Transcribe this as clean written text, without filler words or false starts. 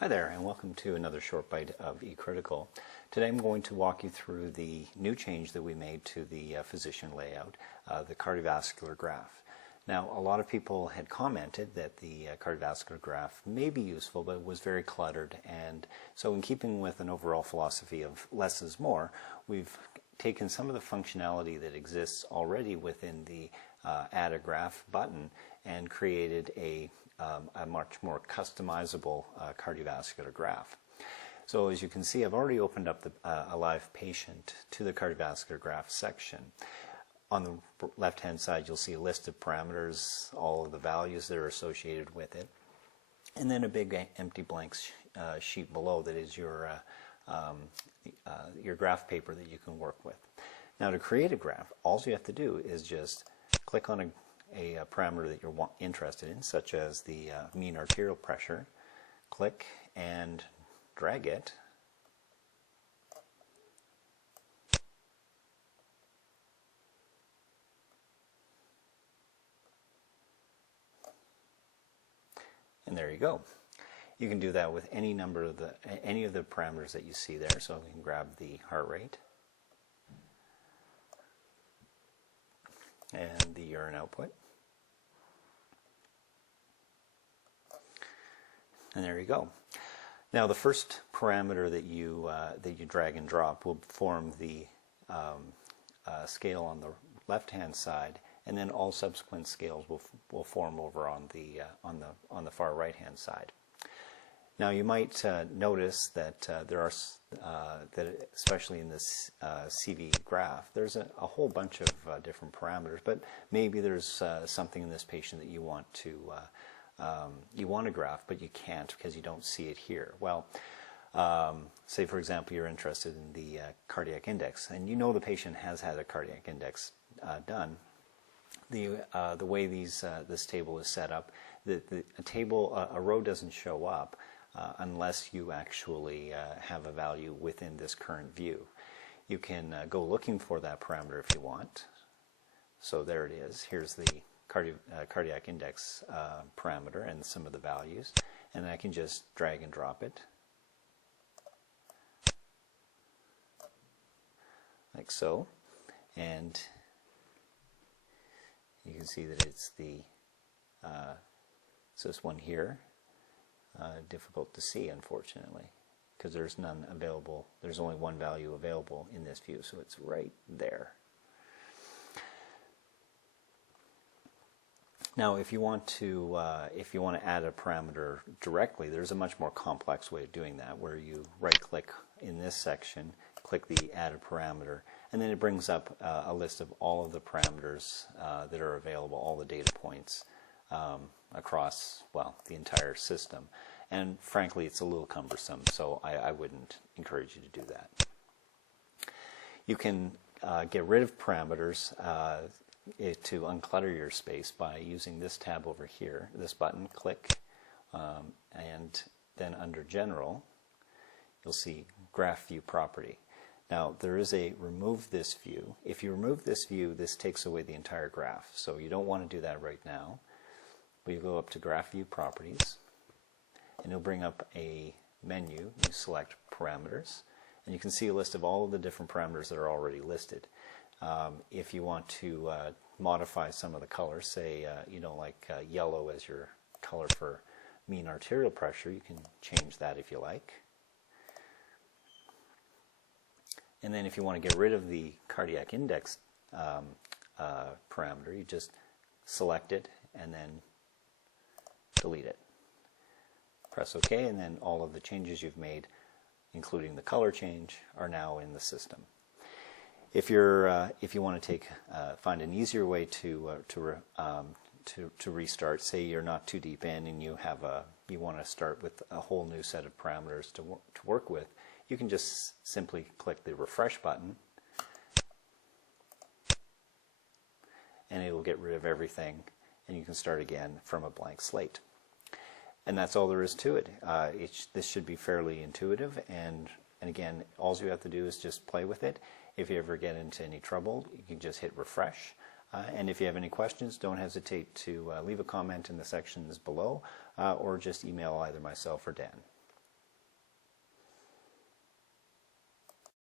Hi there, and welcome to another short bite of eCritical. Today I'm going to walk you through the new change that we made to the physician layout, the cardiovascular graph. Now, a lot of people had commented that the cardiovascular graph may be useful, but it was very cluttered, and so in keeping with an overall philosophy of less is more, we've taken some of the functionality that exists already within the Add a Graph button and created a much more customizable cardiovascular graph. So as you can see, I've already opened up a live patient to the cardiovascular graph section. On the left-hand side, you'll see a list of parameters, all of the values that are associated with it, and then a big empty blank sheet below that is your graph paper that you can work with. Now, to create a graph, all you have to do is just click on a parameter that you're interested in, such as the mean arterial pressure, click and drag it, and there you go. You can do that with any number of any of the parameters that you see there. So we can grab the heart rate and the urine output. And there you go. Now, the first parameter that you drag and drop will form the scale on the left-hand side, and then all subsequent scales will form over on the far right-hand side. Now, you might notice that there are that especially in this CV graph, there's a whole bunch of different parameters, but maybe there's something in this patient that you want to graph, but you can't because you don't see it here. Well, say for example you're interested in the cardiac index, and you know the patient has had a cardiac index done. The way this table is set up, a row doesn't show up unless you actually have a value within this current view. You can go looking for that parameter if you want. So there it is. Here's the cardiac index parameter and some of the values, and I can just drag and drop it like so, and you can see that it's this one here. Difficult to see, unfortunately, because there's none available. There's only one value available in this view, so it's right there. Now, if you want to add a parameter directly, there's a much more complex way of doing that, where you right-click in this section, click the Add a Parameter, and then it brings up a list of all of the parameters that are available, all the data points across, well, the entire system. And frankly, it's a little cumbersome, so I wouldn't encourage you to do that. You can get rid of parameters to unclutter your space by using this tab over here, this button, click, and then under General, you'll see Graph View Property. Now, there is a Remove This View. If you remove this view, this takes away the entire graph, so you don't want to do that right now. But you go up to Graph View Properties, and it'll bring up a menu. You select Parameters, and you can see a list of all of the different parameters that are already listed. If you want to modify some of the colors, say you don't like yellow as your color for mean arterial pressure, you can change that if you like. And then if you want to get rid of the cardiac index parameter, you just select it and then delete it. Press OK, and then all of the changes you've made, including the color change, are now in the system. If you want to find an easier way to restart, say you're not too deep in and you want to start with a whole new set of parameters to work with, you can just simply click the refresh button, and it will get rid of everything, and you can start again from a blank slate. And that's all there is to it. This should be fairly intuitive, and again, all you have to do is just play with it. If you ever get into any trouble, you can just hit refresh. And if you have any questions, don't hesitate to leave a comment in the sections below, or just email either myself or Dan.